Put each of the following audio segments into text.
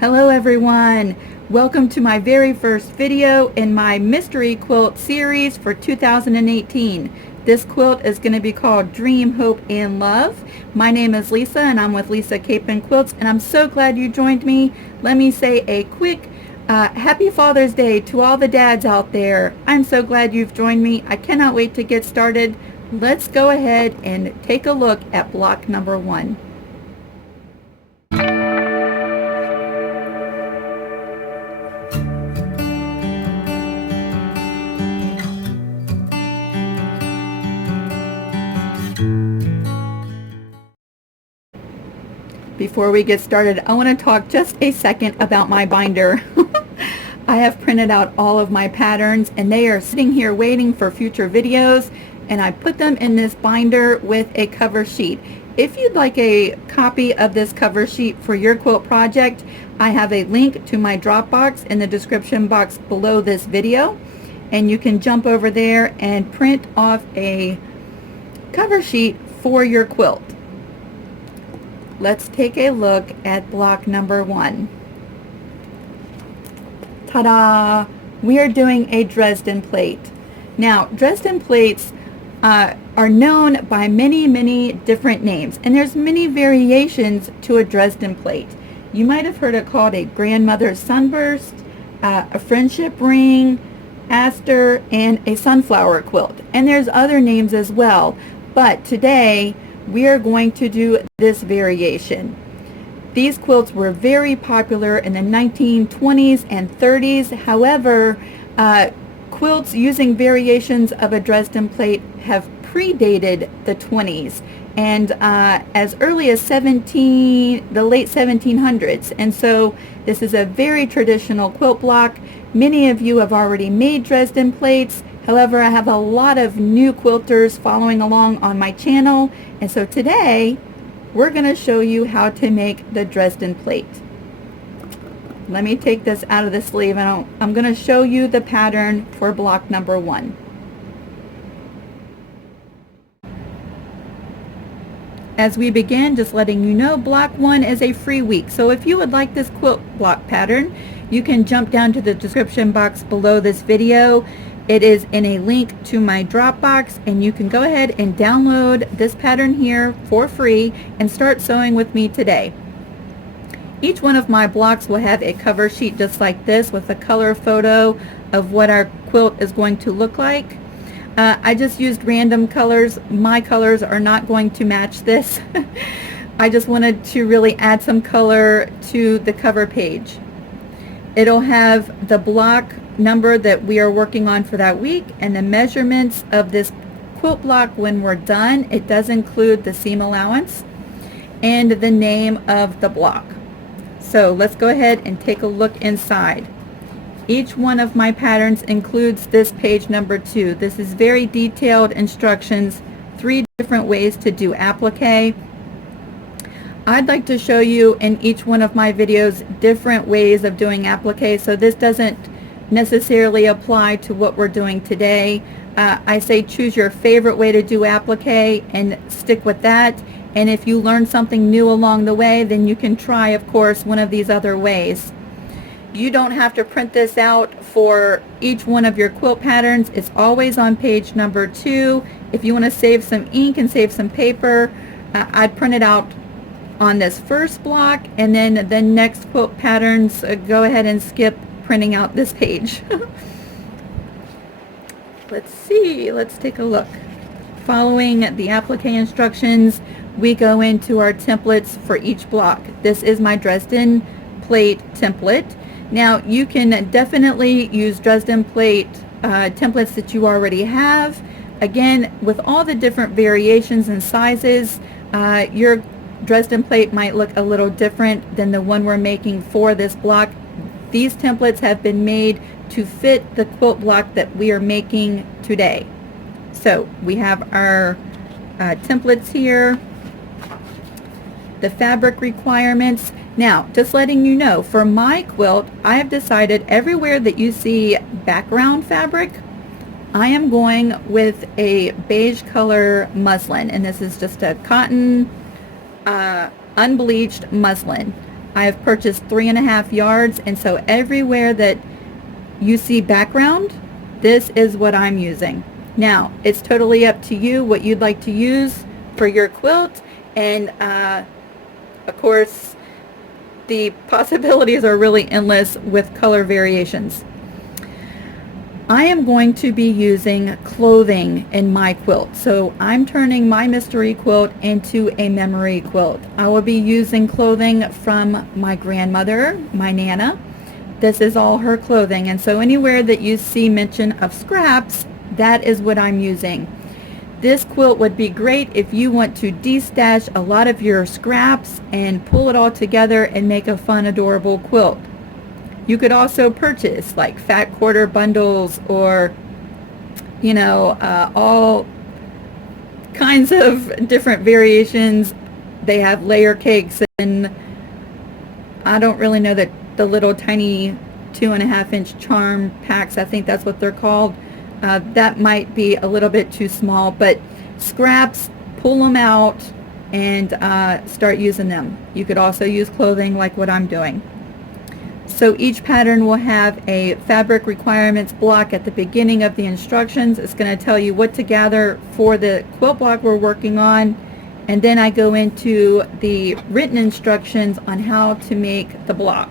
Hello everyone! Welcome to my very first video in my mystery quilt series for 2018. This quilt is going to be called Dream, Hope, and Love. My name is Lisa and I'm with Lisa Capen Quilts, and I'm so glad you joined me. Let me say a quick happy Father's Day to all the dads out there. I'm so glad you've joined me. I cannot wait to get started. Let's go ahead and take a look at block number 1. Before we get started, I want to talk just a second about my binder. I have printed out all of my patterns and they are sitting here waiting for future videos, and I put them in this binder with a cover sheet. If you'd like a copy of this cover sheet for your quilt project, I have a link to my Dropbox in the description box below this video, and you can jump over there and print off a cover sheet for your quilt. Let's take a look at block number 1. Ta-da! We are doing a Dresden plate. Now, Dresden plates are known by many different names, and there's many variations to a Dresden plate. You might have heard it called a grandmother's sunburst, a friendship ring, aster, and a sunflower quilt. And there's other names as well, but today we are going to do this variation. These quilts were very popular in the 1920s and 30s. However, quilts using variations of a Dresden plate have predated the 20s and as early as the late 1700s. And so this is a very traditional quilt block. Many of you have already made Dresden plates. However, I have a lot of new quilters following along on my channel, and so today we're going to show you how to make the Dresden plate. Let me take this out of the sleeve and I'm going to show you the pattern for block number 1. As we begin, just letting you know, block 1 is a free week. So if you would like this quilt block pattern, you can jump down to the description box below this video. It is in a link to my Dropbox, and you can go ahead and download this pattern here for free and start sewing with me today. Each one of my blocks will have a cover sheet just like this with a color photo of what our quilt is going to look like. I just used random colors. My colors are not going to match this. I just wanted to really add some color to the cover page. It'll have the block number that we are working on for that week and the measurements of this quilt block when we're done. It does include the seam allowance and the name of the block. So let's go ahead and take a look inside. Each one of my patterns includes this page number 2. This is very detailed instructions, 3 different ways to do applique. I'd like to show you in each one of my videos different ways of doing applique, so this doesn't necessarily apply to what we're doing today. I say choose your favorite way to do applique and stick with that, and if you learn something new along the way, then you can try, of course, one of these other ways. You don't have to print this out for each one of your quilt patterns. It's always on page number 2. If you want to save some ink and save some paper, I'd print it out on this first block, and then the next quilt patterns, go ahead and skip printing out this page. Let's see, let's take a look. Following the applique instructions, we go into our templates for each block. This is my Dresden plate template. Now you can definitely use Dresden plate templates that you already have. Again, with all the different variations and sizes, your Dresden plate might look a little different than the one we're making for this block. These templates have been made to fit the quilt block that we are making today. So we have our templates here, the fabric requirements. Now, just letting you know, for my quilt, I have decided everywhere that you see background fabric, I am going with a beige color muslin, and this is just a cotton unbleached muslin. I have purchased 3.5 yards, and so everywhere that you see background, this is what I'm using. Now, it's totally up to you what you'd like to use for your quilt, and of course, the possibilities are really endless with color variations. I am going to be using clothing in my quilt. So I'm turning my mystery quilt into a memory quilt. I will be using clothing from my grandmother, my Nana. This is all her clothing, and so anywhere that you see mention of scraps, that is what I'm using. This quilt would be great if you want to de-stash a lot of your scraps and pull it all together and make a fun, adorable quilt. You could also purchase like fat quarter bundles, or all kinds of different variations. They have layer cakes, and I don't really know that the little tiny 2.5-inch charm packs, I think that's what they're called. That might be a little bit too small, but scraps, pull them out and start using them. You could also use clothing like what I'm doing. So each pattern will have a fabric requirements block at the beginning of the instructions. It's going to tell you what to gather for the quilt block we're working on, and then I go into the written instructions on how to make the block.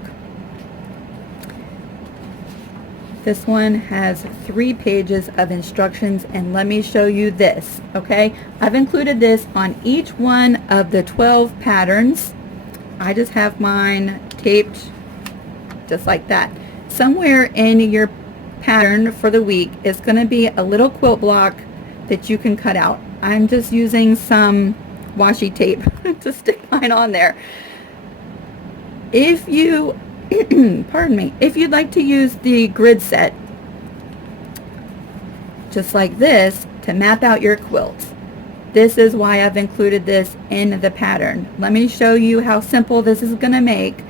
This one has 3 pages of instructions, and let me show you this, okay? I've included this on each one of the 12 patterns. I just have mine taped just like that. Somewhere in your pattern for the week is going to be a little quilt block that you can cut out. I'm just using some washi tape to stick mine on there. If you pardon me, if you'd like to use the grid set just like this to map out your quilt, this is why I've included this in the pattern. Let me show you how simple this is going to make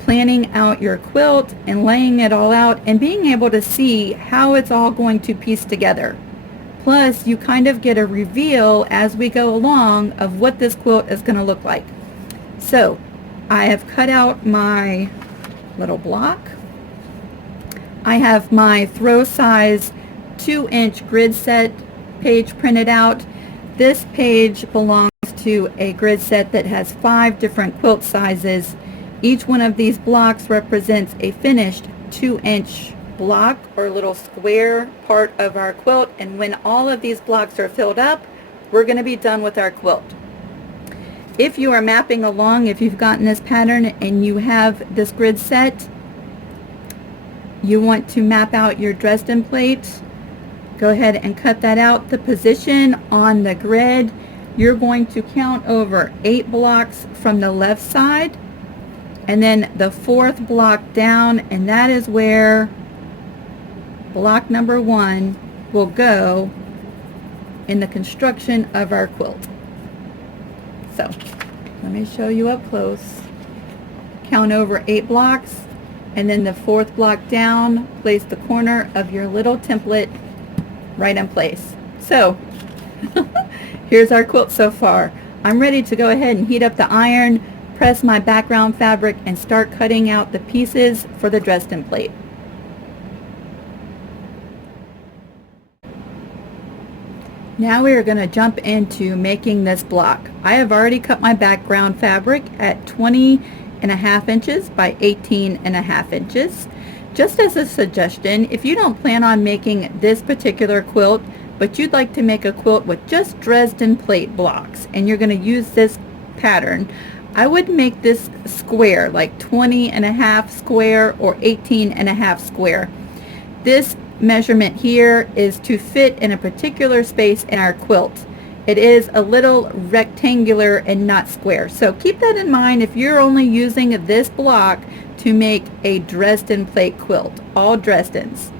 planning out your quilt and laying it all out and being able to see how it's all going to piece together. Plus, you kind of get a reveal as we go along of what this quilt is going to look like. So I have cut out my little block. I have my throw size 2-inch grid set page printed out. This page belongs to a grid set that has 5 different quilt sizes. Each one of these blocks represents a finished 2-inch block or little square part of our quilt, and when all of these blocks are filled up, we're going to be done with our quilt. If you are mapping along, if you've gotten this pattern and you have this grid set, you want to map out your Dresden plate, go ahead and cut that out. The position on the grid, you're going to count over 8 blocks from the left side, and then the 4th block down, and that is where block number 1 will go in the construction of our quilt. So let me show you up close. Count over 8 blocks, and then the 4th block down, place the corner of your little template right in place. So here's our quilt so far. I'm ready to go ahead and heat up the iron, press my background fabric, and start cutting out the pieces for the Dresden plate. Now we are going to jump into making this block. I have already cut my background fabric at 20.5 inches by 18.5 inches. Just as a suggestion, if you don't plan on making this particular quilt, but you'd like to make a quilt with just Dresden plate blocks, and you're going to use this pattern, I would make this square, like 20.5 square or 18.5 square. This measurement here is to fit in a particular space in our quilt. It is a little rectangular and not square. So keep that in mind if you're only using this block to make a Dresden plate quilt, all Dresdens.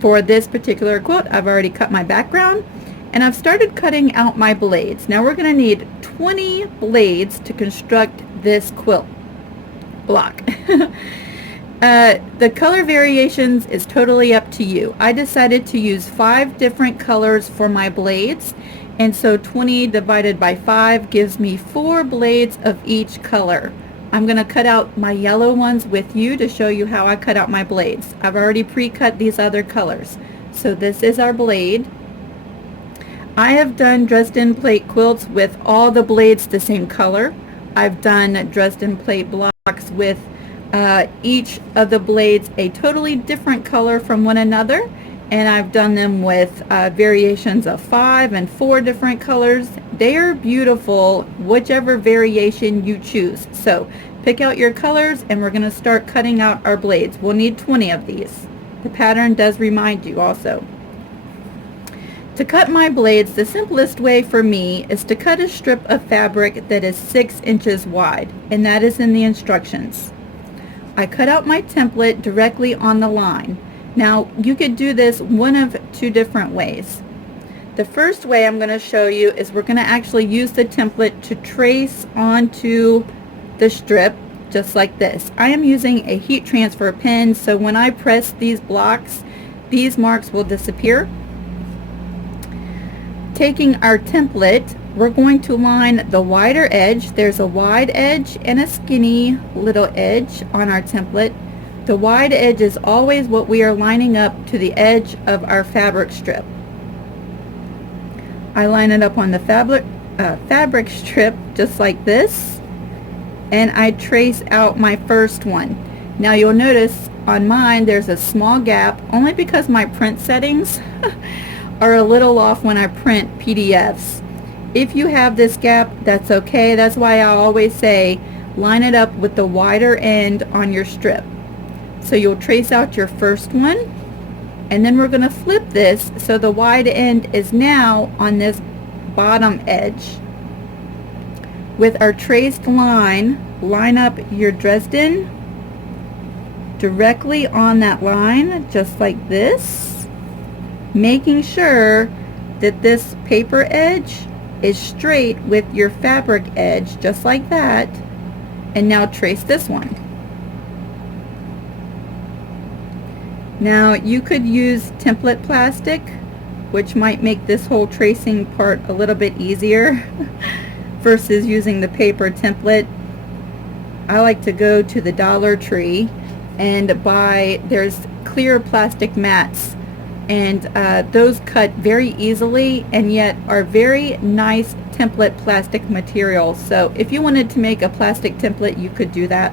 For this particular quilt, I've already cut my background and I've started cutting out my blades. Now we're going to need 20 blades to construct this quilt block. The color variations is totally up to you. I decided to use 5 different colors for my blades, and so 20 divided by 5 gives me 4 blades of each color. I'm going to cut out my yellow ones with you to show you how I cut out my blades. I've already pre-cut these other colors. So this is our blade. I have done Dresden Plate quilts with all the blades the same color. I've done Dresden Plate blocks with each of the blades a totally different color from one another, and I've done them with variations of 5 and 4 different colors. They are beautiful, whichever variation you choose. So pick out your colors, and we're going to start cutting out our blades. We'll need 20 of these. The pattern does remind you also. To cut my blades, the simplest way for me is to cut a strip of fabric that is 6 inches wide, and that is in the instructions. I cut out my template directly on the line. Now, you could do this one of 2 different ways. The first way I'm going to show you is we're going to actually use the template to trace onto the strip, just like this. I am using a heat transfer pen, so when I press these blocks, these marks will disappear. Taking our template, we're going to line the wider edge. There's a wide edge and a skinny little edge on our template. The wide edge is always what we are lining up to the edge of our fabric strip. I line it up on the fabric strip just like this, and I trace out my first one. Now you'll notice on mine there's a small gap, only because my print settings are a little off when I print PDFs. If you have this gap, that's okay. That's why I always say line it up with the wider end on your strip. So you'll trace out your first one, and then we're going to flip this so the wide end is now on this bottom edge. With our traced line, line up your Dresden directly on that line, just like this, making sure that this paper edge is straight with your fabric edge, just like that. And now trace this one. Now you could use template plastic, which might make this whole tracing part a little bit easier versus using the paper template. I like to go to the Dollar Tree and buy, there's clear plastic mats, and those cut very easily and yet are very nice template plastic material. So if you wanted to make a plastic template, you could do that.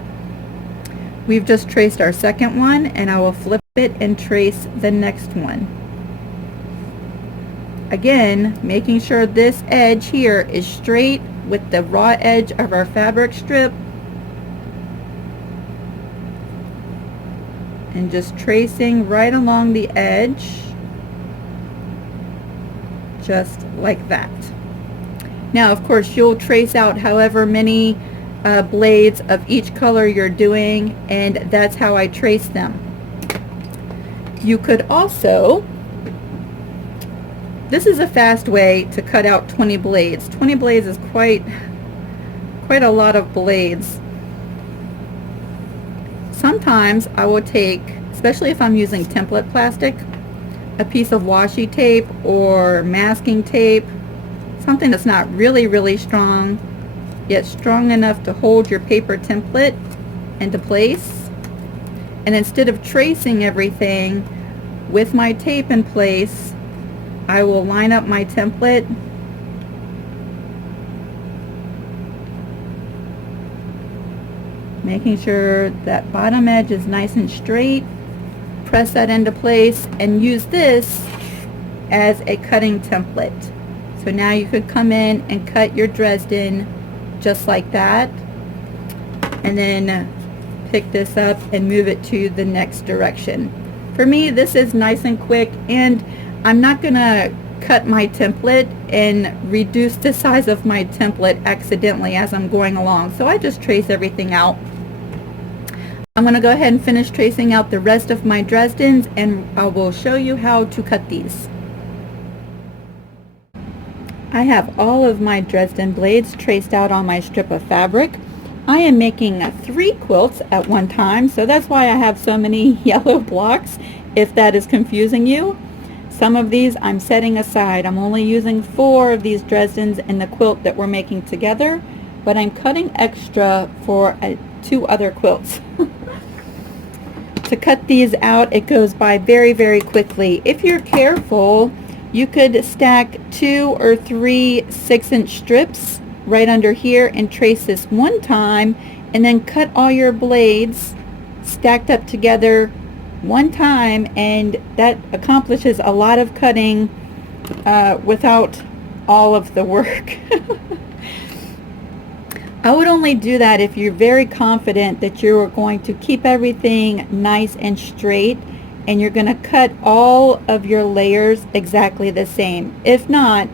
We've just traced our second one, and I will flip it and trace the next one. Again, making sure this edge here is straight with the raw edge of our fabric strip, and just tracing right along the edge, just like that. Now of course you'll trace out however many blades of each color you're doing, and that's how I trace them. You could also, this is a fast way to cut out 20 blades. 20 blades is quite a lot of blades. Sometimes I will take, especially if I'm using template plastic, a piece of washi tape or masking tape, something that's not really strong, yet strong enough to hold your paper template into place. And instead of tracing everything with my tape in place, I will line up my template making sure that bottom edge is nice and straight, press that into place, and use this as a cutting template. So now you could come in and cut your Dresden just like that, and then pick this up and move it to the next direction. For me, this is nice and quick, and I'm not gonna cut my template and reduce the size of my template accidentally as I'm going along, so I just trace everything out. I'm going to go ahead and finish tracing out the rest of my Dresdens, and I will show you how to cut these. I have all of my Dresden blades traced out on my strip of fabric. I am making 3 quilts at one time, so that's why I have so many yellow blocks, if that is confusing you. Some of these I'm setting aside. I'm only using 4 of these Dresdens in the quilt that we're making together. but I'm cutting extra for 2 other quilts. To cut these out, it goes by very, very quickly. If you're careful, you could stack 2 or 3 6-inch strips right under here and trace this one time, and then cut all your blades stacked up together one time, and that accomplishes a lot of cutting without all of the work. I would only do that if you're very confident that you're going to keep everything nice and straight, and you're going to cut all of your layers exactly the same. If not,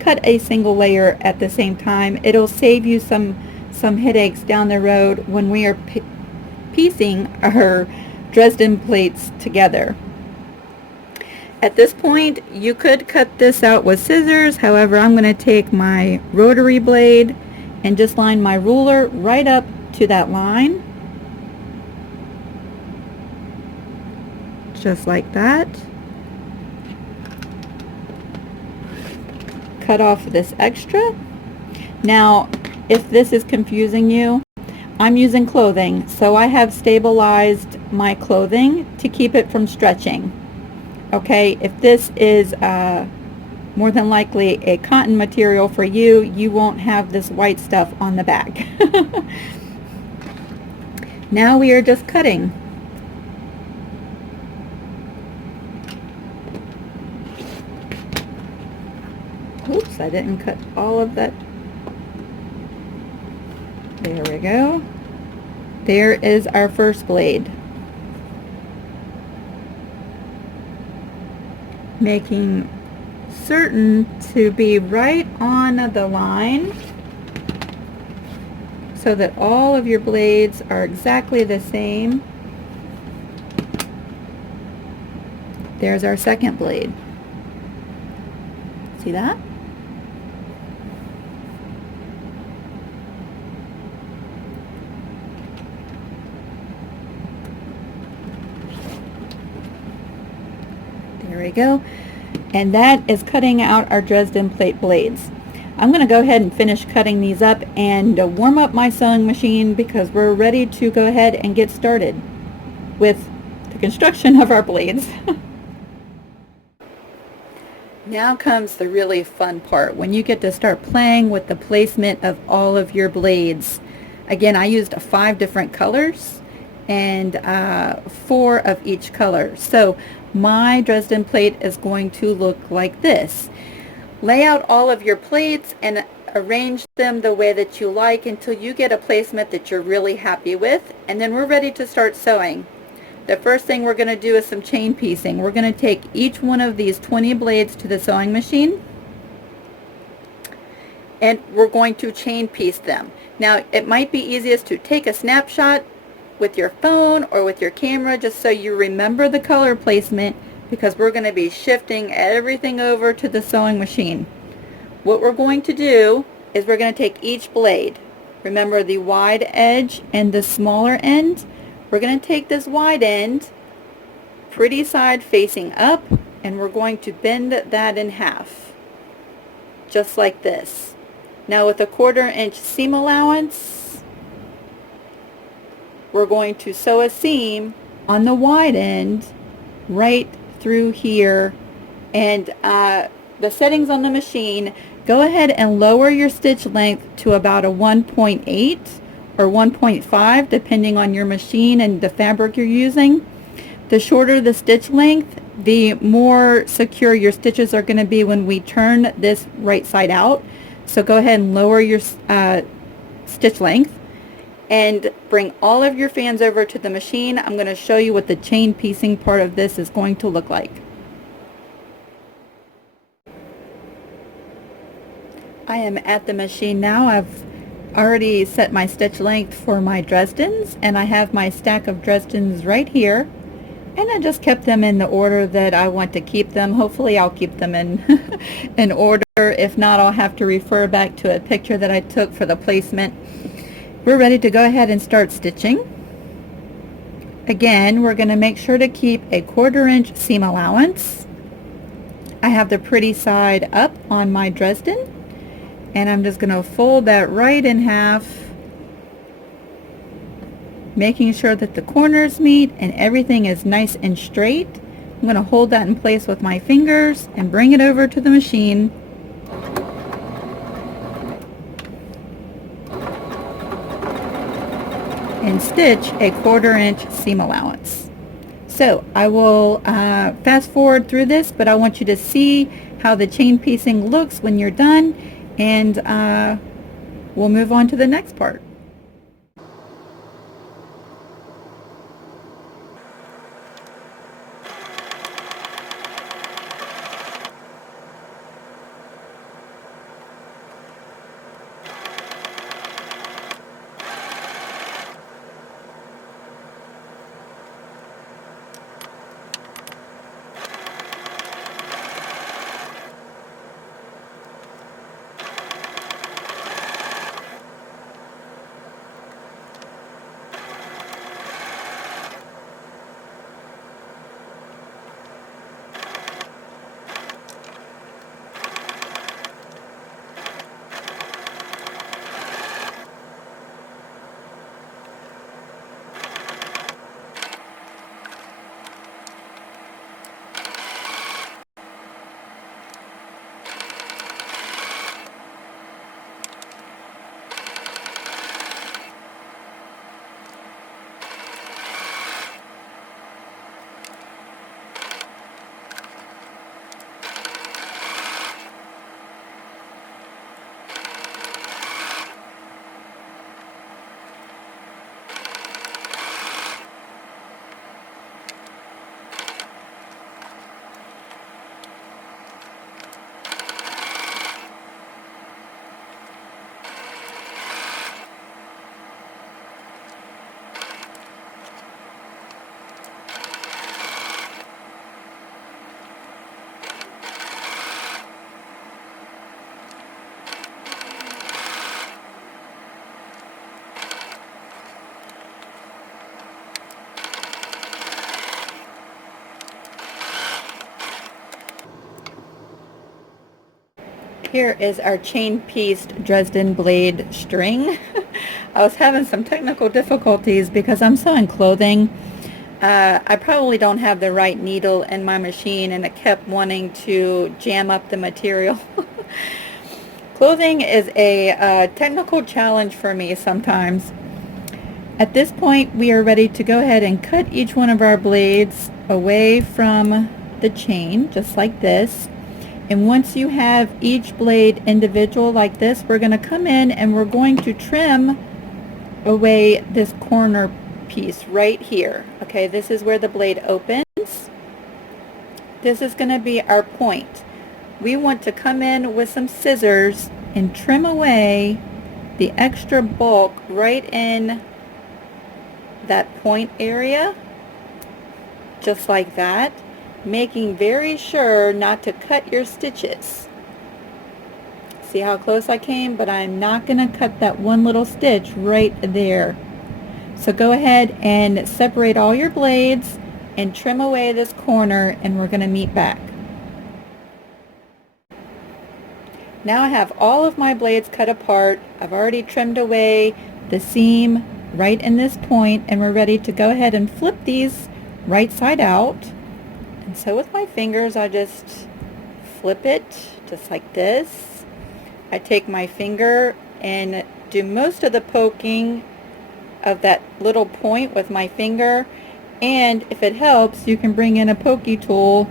cut a single layer at the same time. It'll save you some headaches down the road when we are piecing our Dresden plates together. At this point, you could cut this out with scissors. However, I'm going to take my rotary blade and just line my ruler right up to that line, just like that. Cut off this extra. Now, if this is confusing you, I'm using clothing, so I have stabilized my clothing to keep it from stretching. Okay, if this is more than likely a cotton material for you, you won't have this white stuff on the back. Now we are just cutting. Oops, I didn't cut all of that. There we go. There is our first blade. Making certain to be right on the line so that all of your blades are exactly the same. There's our second blade. See that? There we go. And that is cutting out our Dresden plate blades. I'm going to go ahead and finish cutting these up and warm up my sewing machine, because we're ready to go ahead and get started with the construction of our blades. Now comes the really fun part, when you get to start playing with the placement of all of your blades. Again, I used 5 different colors and 4 of each color. So my Dresden plate is going to look like this. Lay out all of your plates and arrange them the way that you like until you get a placement that you're really happy with, and then we're ready to start sewing. The first thing we're going to do is some chain piecing. We're going to take each one of these 20 blades to the sewing machine, and we're going to chain piece them. Now, it might be easiest to take a snapshot with your phone or with your camera, just so you remember the color placement, because we're going to be shifting everything over to the sewing machine. What we're going to do is we're going to take each blade. Remember the wide edge and the smaller end? We're going to take this wide end, pretty side facing up, and we're going to bend that in half, just like this. Now with a 1/4 inch seam allowance, we're going to sew a seam on the wide end right through here. And the settings on the machine, go ahead and lower your stitch length to about a 1.8 or 1.5 depending on your machine and the fabric you're using. The shorter the stitch length, the more secure your stitches are going to be when we turn this right side out. So go ahead and lower your stitch length and bring all of your fans over to the machine. I'm going to show you what the chain piecing part of this is going to look like. I am at the machine now. I've already set my stitch length for my Dresdens, and I have my stack of Dresdens right here, and I just kept them in the order that I want to keep them. Hopefully I'll keep them in in order. If not, I'll have to refer back to a picture that I took for the placement. We're ready to go ahead and start stitching. Again, we're going to make sure to keep a 1/4 inch seam allowance. I have the pretty side up on my Dresden, And I'm just going to fold that right in half, making sure that the corners meet and everything is nice and straight. I'm going to hold that in place with my fingers and bring it over to the machine. And stitch a 1/4 inch seam allowance. So I will fast forward through this, but I want you to see how the chain piecing looks when you're done, and we'll move on to the next part. Here is our chain pieced Dresden blade string. I was having some technical difficulties because I'm sewing clothing. I probably don't have the right needle in my machine, and it kept wanting to jam up the material. Clothing is a technical challenge for me sometimes. At this point, we are ready to go ahead and cut each one of our blades away from the chain, just like this. And once you have each blade individual like this, we're going to come in and we're going to trim away this corner piece right here. Okay, this is where the blade opens. This is going to be our point. We want to come in with some scissors and trim away the extra bulk right in that point area, just like that, making very sure not to cut your stitches. See how close I came? But I'm not going to cut that one little stitch right there. So go ahead and separate all your blades and trim away this corner, and we're going to meet back. Now I have all of my blades cut apart. I've already trimmed away the seam right in this point, and we're ready to go ahead and flip these right side out. And so with my fingers, I just flip it just like this. I take my finger and do most of the poking of that little point with my finger, and if it helps, you can bring in a pokey tool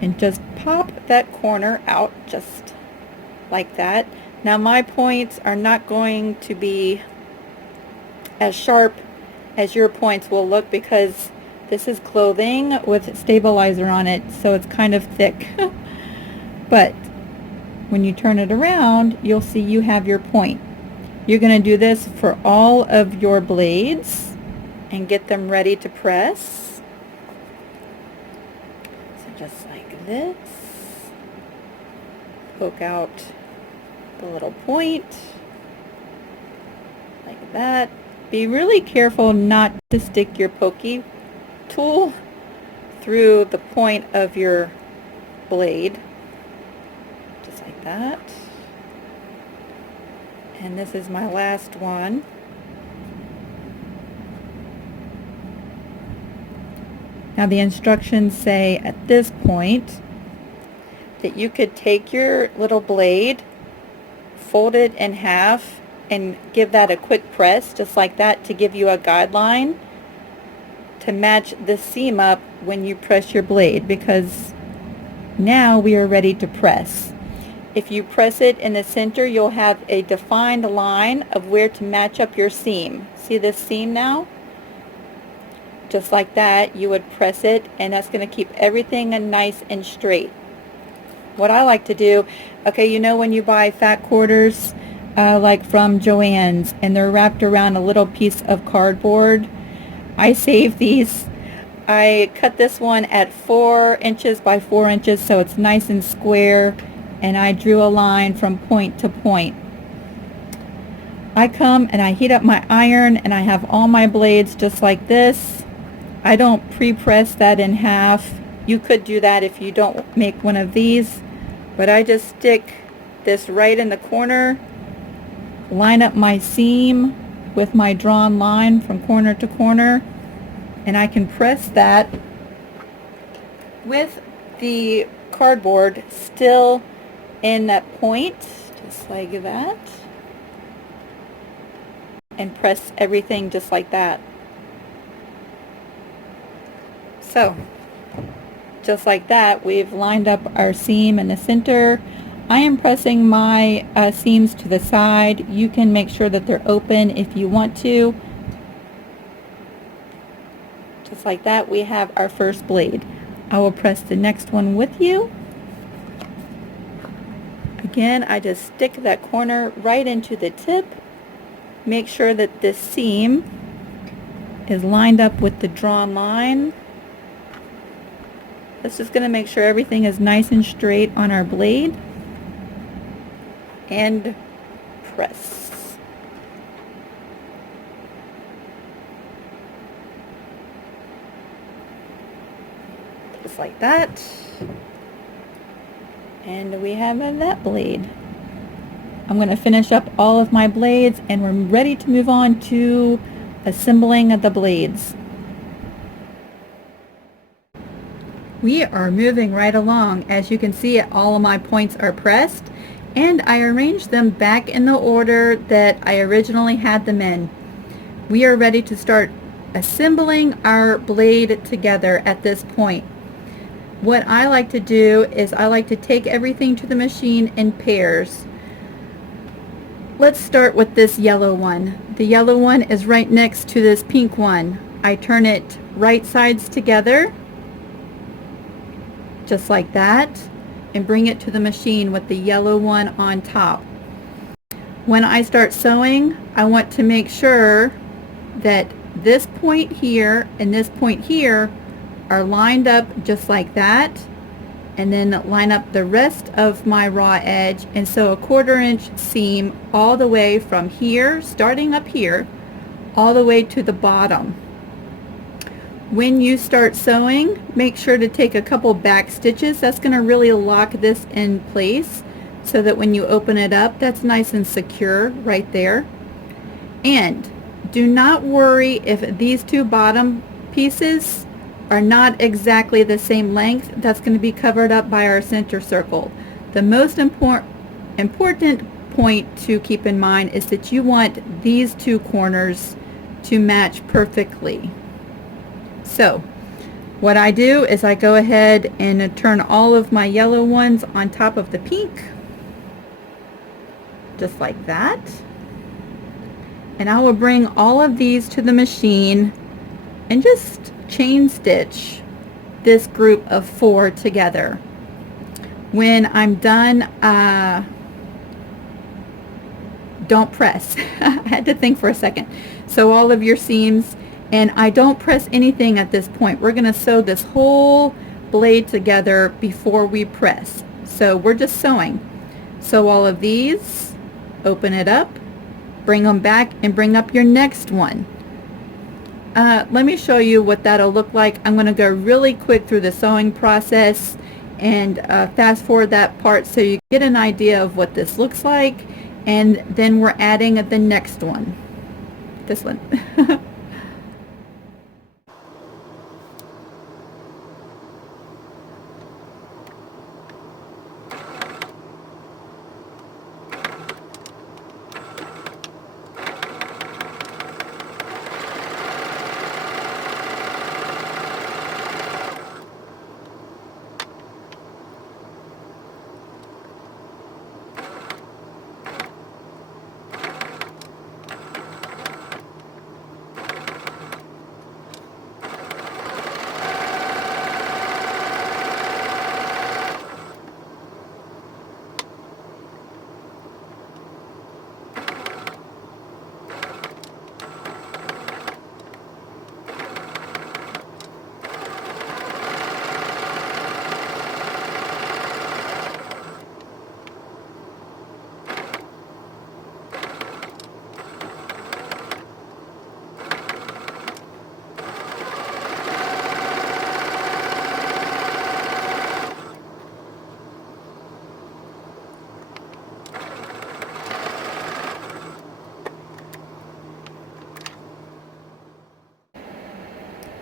and just pop that corner out just like that. Now my points are not going to be as sharp as your points will look because this is clothing with stabilizer on it, so it's kind of thick. But when you turn it around, you'll see you have your point. You're going to do this for all of your blades and get them ready to press. So just like this, poke out the little point like that. Be really careful not to stick your pokey tool through the point of your blade, just like that. And this is my last one. Now the instructions say at this point that you could take your little blade, fold it in half, and give that a quick press just like that to give you a guideline to match the seam up when you press your blade, because now we are ready to press. If you press it in the center, you'll have a defined line of where to match up your seam. See this seam now? Just like that, you would press it, and that's going to keep everything nice and straight. What I like to do, okay, you know when you buy fat quarters, like from Joann's, and they're wrapped around a little piece of cardboard? I save these. I cut this one at 4 inches by 4 inches so it's nice and square, and I drew a line from point to point. I come and I heat up my iron, and I have all my blades just like this. I don't pre-press that in half. You could do that if you don't make one of these, but I just stick this right in the corner, line up my seam with my drawn line from corner to corner, and I can press that with the cardboard still in that point, just like that, and press everything just like that. So just like that, we've lined up our seam in the center. I am pressing my seams to the side. You can make sure that they're open if you want to. Just like that, we have our first blade. I will press the next one with you. Again, I just stick that corner right into the tip. Make sure that this seam is lined up with the drawn line. That's just going to make sure everything is nice and straight on our blade. And press. Just like that. And we have that blade. I'm going to finish up all of my blades, and we're ready to move on to assembling the blades. We are moving right along. As you can see, all of my points are pressed, and I arranged them back in the order that I originally had them in. We are ready to start assembling our blade together at this point. What I like to do is I like to take everything to the machine in pairs. Let's start with this yellow one. The yellow one is right next to this pink one. I turn it right sides together, just like that, and bring it to the machine with the yellow one on top. When I start sewing, I want to make sure that this point here and this point here are lined up just like that, and then line up the rest of my raw edge, and sew a 1/4 inch seam all the way from here, starting up here, all the way to the bottom. When you start sewing, make sure to take a couple back stitches. That's going to really lock this in place so that when you open it up, that's nice and secure right there. And do not worry if these two bottom pieces are not exactly the same length. That's going to be covered up by our center circle. The most important point to keep in mind is that you want these two corners to match perfectly. So what I do is I go ahead and turn all of my yellow ones on top of the pink, just like that. And I will bring all of these to the machine and just chain stitch this group of 4 together. When I'm done, don't press. I had to think for a second. So all of your seams, and I don't press anything at this point. We're going to sew this whole blade together before we press. So we're just sewing. Sew all of these, open it up, bring them back, and bring up your next one. Let me show you what that'll look like. I'm going to go really quick through the sewing process and fast forward that part so you get an idea of what this looks like, and then we're adding the next one, this one.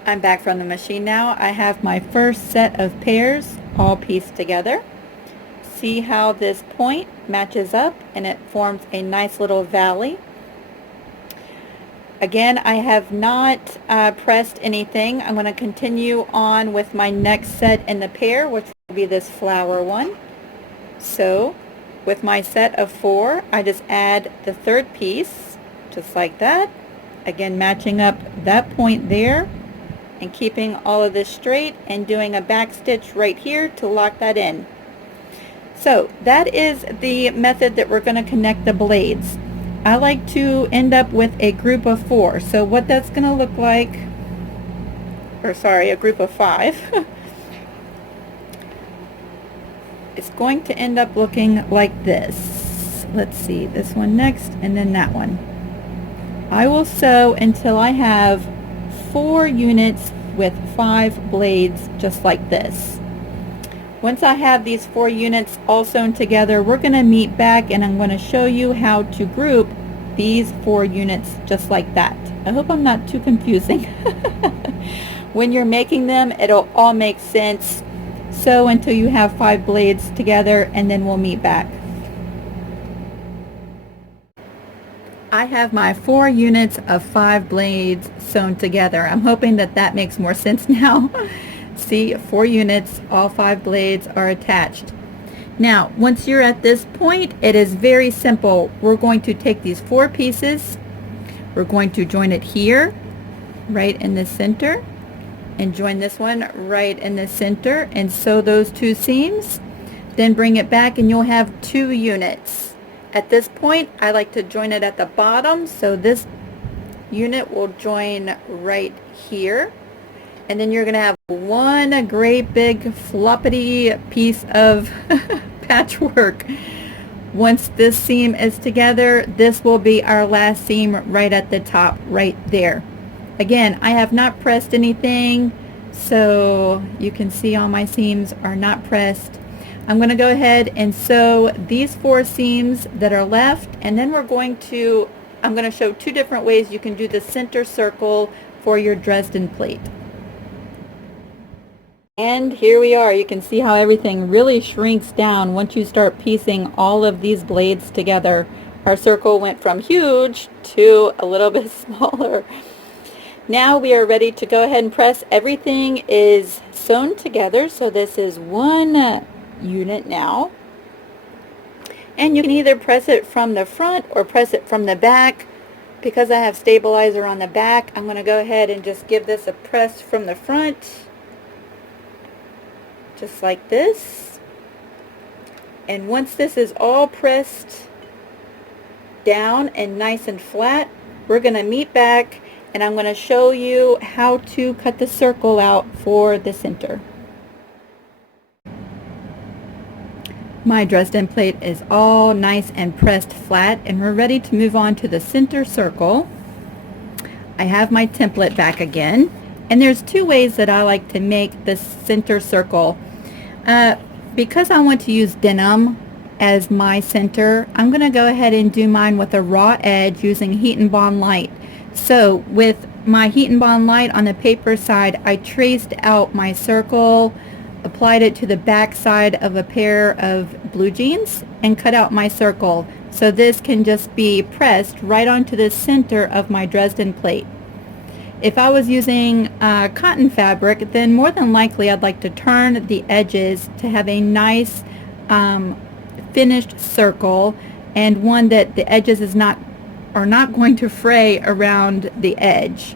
I'm back from the machine now. I have my first set of pairs all pieced together. See how this point matches up and it forms a nice little valley. Again, I have not pressed anything. I'm going to continue on with my next set in the pair, which will be this flower one. So with my set of 4, I just add the third piece, just like that. Again, matching up that point there and keeping all of this straight and doing a back stitch right here to lock that in. So that is the method that we're going to connect the blades. I like to end up with a group of 4. So what that's going to look like, or sorry, a group of 5. It's going to end up looking like this. Let's see, this one next and then that one. I will sew until I have 4 units with 5 blades just like this. Once I have these 4 units all sewn together, we're going to meet back and I'm going to show you how to group these 4 units just like that. I hope I'm not too confusing. When you're making them, it'll all make sense. Sew until you have 5 blades together and then we'll meet back. I have my 4 units of 5 blades sewn together. I'm hoping that that makes more sense now. See, 4 units, all 5 blades are attached. Now, once you're at this point, it is very simple. We're going to take these 4 pieces, we're going to join it here, right in the center, and join this one right in the center, and sew those 2 seams. Then bring it back and you'll have 2 units. At this point, I like to join it at the bottom, so this unit will join right here. And then you're going to have one great big floppity piece of patchwork. Once this seam is together, this will be our last seam right at the top, right there. Again, I have not pressed anything, so you can see all my seams are not pressed. I'm going to go ahead and sew these 4 seams that are left, and then I'm going to show 2 different ways you can do the center circle for your Dresden plate. And here we are. You can see how everything really shrinks down once you start piecing all of these blades together. Our circle went from huge to a little bit smaller. Now we are ready to go ahead and press. Everything is sewn together, so this is one unit now, and you can either press it from the front or press it from the back. Because I have stabilizer on the back, I'm going to go ahead and just give this a press from the front, just like this. And once this is all pressed down and nice and flat, we're going to meet back and I'm going to show you how to cut the circle out for the center. My Dresden plate is all nice and pressed flat, and we're ready to move on to the center circle. I have my template back again, and there's 2 ways that I like to make this center circle. Because I want to use denim, as my center, I'm going to go ahead and do mine with a raw edge using Heat and Bond Light. So with my Heat and Bond Light on the paper side, I traced out my circle, applied it to the back side of a pair of blue jeans, and cut out my circle. So this can just be pressed right onto the center of my Dresden plate. If I was using cotton fabric, then more than likely I'd like to turn the edges to have a nice finished circle, and one that the edges are not going to fray around the edge.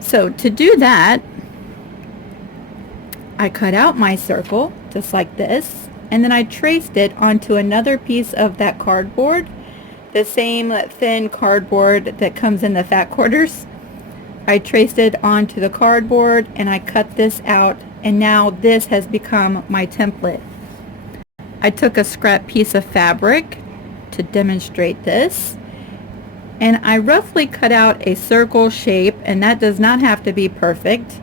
So to do that, I cut out my circle just like this, and then I traced it onto another piece of that cardboard, the same thin cardboard that comes in the fat quarters. I traced it onto the cardboard and I cut this out, and now this has become my template. I took a scrap piece of fabric to demonstrate this, and I roughly cut out a circle shape, and that does not have to be perfect,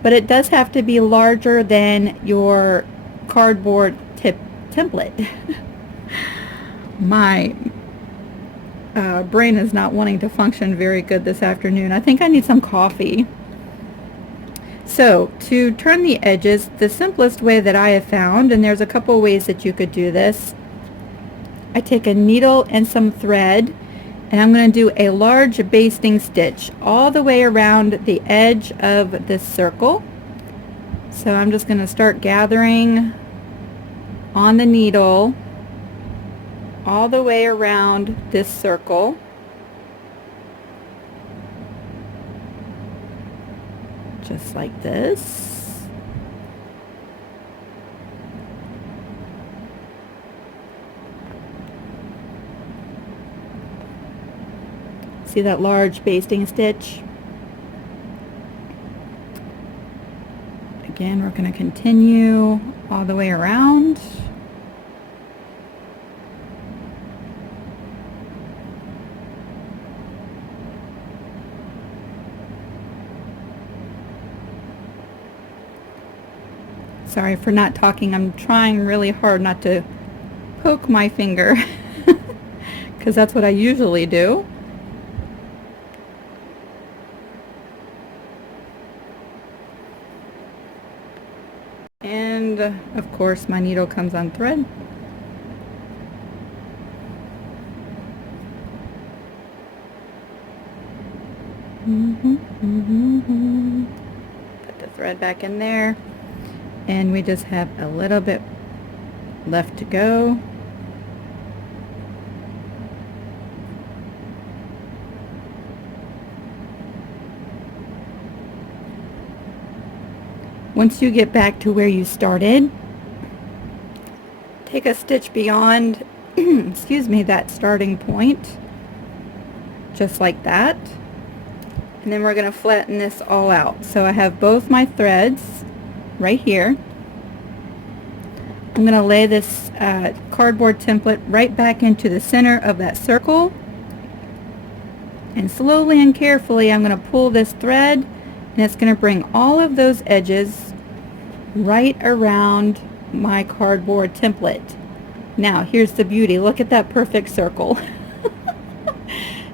but it does have to be larger than your cardboard template. My brain is not wanting to function very good this afternoon. I think I need some coffee. So to turn the edges, the simplest way that I have found, and there's a couple ways that you could do this, I take a needle and some thread, and I'm going to do a large basting stitch all the way around the edge of this circle. So I'm just going to start gathering on the needle all the way around this circle. Just like this. See that large basting stitch? Again, we're going to continue all the way around. Sorry for not talking. I'm trying really hard not to poke my finger because that's what I usually do. And of course my needle comes on thread. Put the thread back in there. And we just have a little bit left to go. Once you get back to where you started, take a stitch beyond excuse me, that starting point, just like that. And then we're going to flatten this all out. So I have both my threads right here. I'm going to lay this cardboard template right back into the center of that circle, and slowly and carefully I'm going to pull this thread, and it's going to bring all of those edges right around my cardboard template. Now here's the beauty. Look at that perfect circle.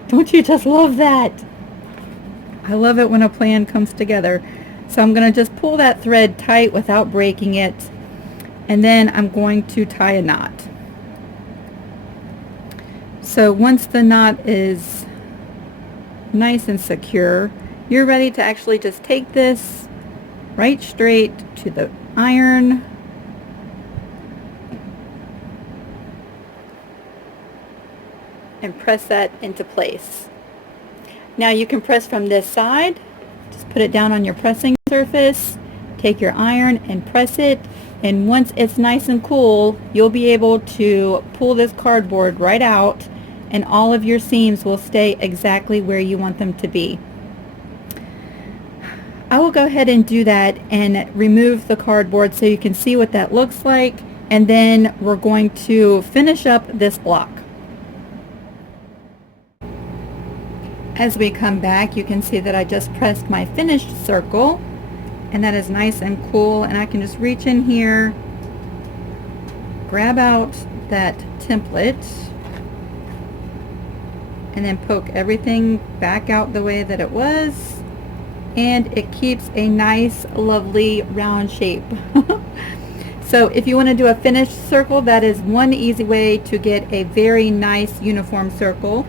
Don't you just love that? I love it when a plan comes together. So I'm going to just pull that thread tight without breaking it, and then I'm going to tie a knot. So once the knot is nice and secure, you're ready to actually just take this right straight to the iron and press that into place. Now you can press from this side. Just put it down on your pressing surface, take your iron and press it, and once it's nice and cool, you'll be able to pull this cardboard right out, and all of your seams will stay exactly where you want them to be. I will go ahead and do that and remove the cardboard so you can see what that looks like, and then we're going to finish up this block. As we come back, you can see that I just pressed my finished circle, and that is nice and cool, and I can just reach in here, grab out that template and then poke everything back out the way that it was, and it keeps a nice lovely round shape. So if you want to do a finished circle, that is one easy way to get a very nice uniform circle.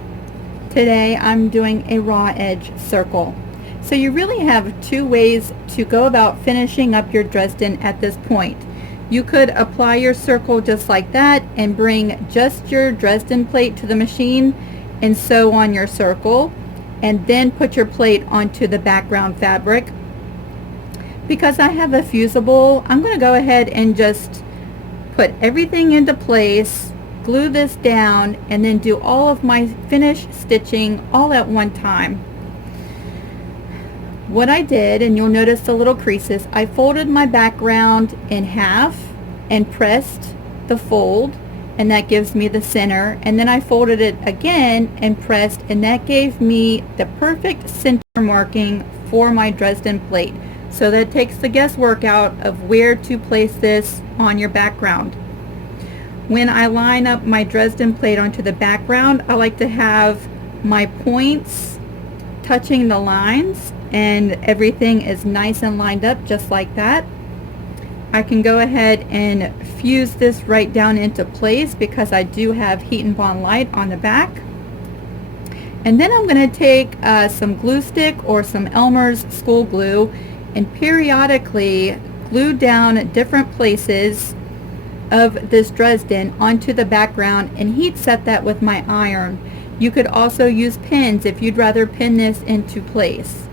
Today I'm doing a raw edge circle. So you really have two ways to go about finishing up your Dresden at this point. You could apply your circle just like that and bring just your Dresden plate to the machine and sew on your circle, and then put your plate onto the background fabric. Because I have a fusible, I'm going to go ahead and just put everything into place, glue this down, and then do all of my finish stitching all at one time. What I did, and you'll notice the little creases, I folded my background in half and pressed the fold, and that gives me the center, and then I folded it again and pressed, and that gave me the perfect center marking for my Dresden plate. So that takes the guesswork out of where to place this on your background. When I line up my Dresden plate onto the background, I like to have my points touching the lines, and everything is nice and lined up just like that. I can go ahead and fuse this right down into place because I do have heat and bond light on the back. And then I'm going to take some glue stick or some Elmer's school glue and periodically glue down different places of this Dresden onto the background and heat set that with my iron. You could also use pins if you'd rather pin this into place.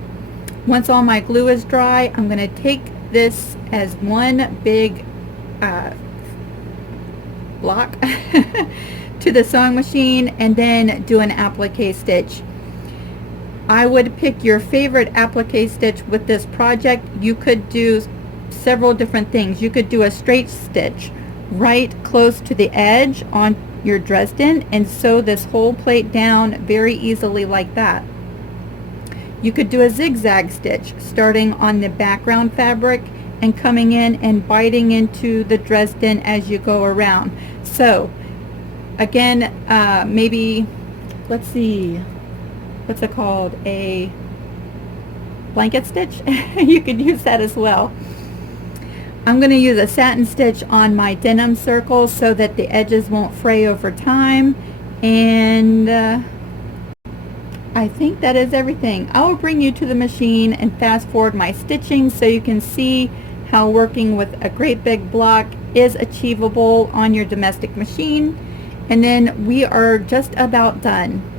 Once all my glue is dry, I'm going to take this as one big block to the sewing machine and then do an applique stitch. I would pick your favorite applique stitch with this project. You could do several different things. You could do a straight stitch right close to the edge on your Dresden and sew this whole plate down very easily like that. You could do a zigzag stitch starting on the background fabric and coming in and biting into the Dresden as you go around. So again, maybe, let's see, what's it called, a blanket stitch? You could use that as well. I'm going to use a satin stitch on my denim circle so that the edges won't fray over time, and I think that is everything. I will bring you to the machine and fast forward my stitching so you can see how working with a great big block is achievable on your domestic machine, and then we are just about done.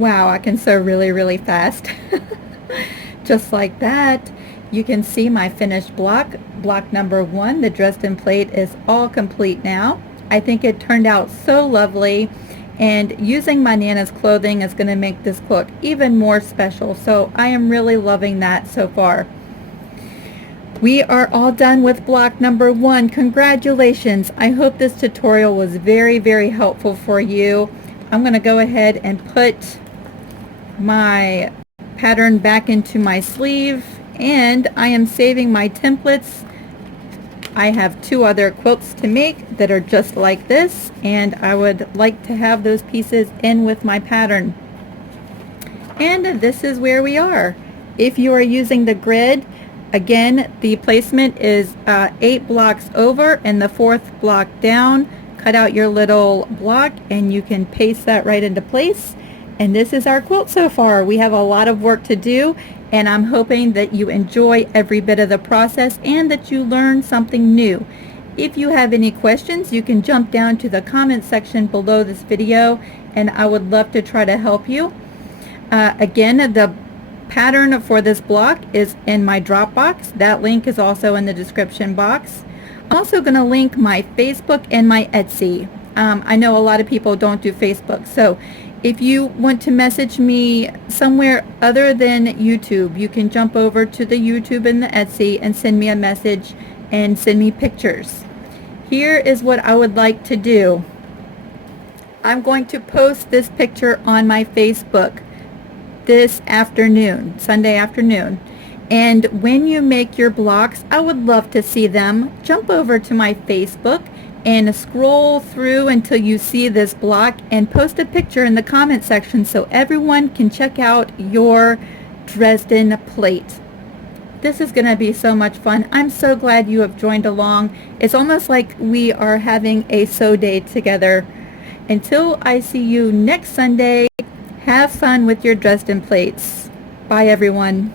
Wow, I can sew really, really fast. Just like that. You can see my finished block. Block number 1, the Dresden Plate, is all complete now. I think it turned out so lovely, and using my Nana's clothing is going to make this quilt even more special, so I am really loving that so far. We are all done with block number 1. Congratulations! I hope this tutorial was very, very helpful for you. I'm going to go ahead and put my pattern back into my sleeve, and I am saving my templates. I have 2 other quilts to make that are just like this, and I would like to have those pieces in with my pattern. And this is where we are. If you are using the grid, again, the placement is 8 blocks over and the 4th block down. Cut out your little block and you can paste that right into place. And this is our quilt so far. We have a lot of work to do, and I'm hoping that you enjoy every bit of the process and that you learn something new. If you have any questions, you can jump down to the comment section below this video, and I would love to try to help you. Again, the pattern for this block is in my Dropbox. That link is also in the description box. I'm also going to link my Facebook and my Etsy. I know a lot of people don't do Facebook, so if you want to message me somewhere other than YouTube, you can jump over to the YouTube and the Etsy and send me a message and send me pictures. Here is what I would like to do. I'm going to post this picture on my Facebook this afternoon, Sunday afternoon. And when you make your blocks, I would love to see them. Jump over to my Facebook and scroll through until you see this block and post a picture in the comment section so everyone can check out your Dresden Plate. This is going to be so much fun. I'm so glad you have joined along. It's almost like we are having a sew day together. Until I see you next Sunday, have fun with your Dresden Plates. Bye everyone.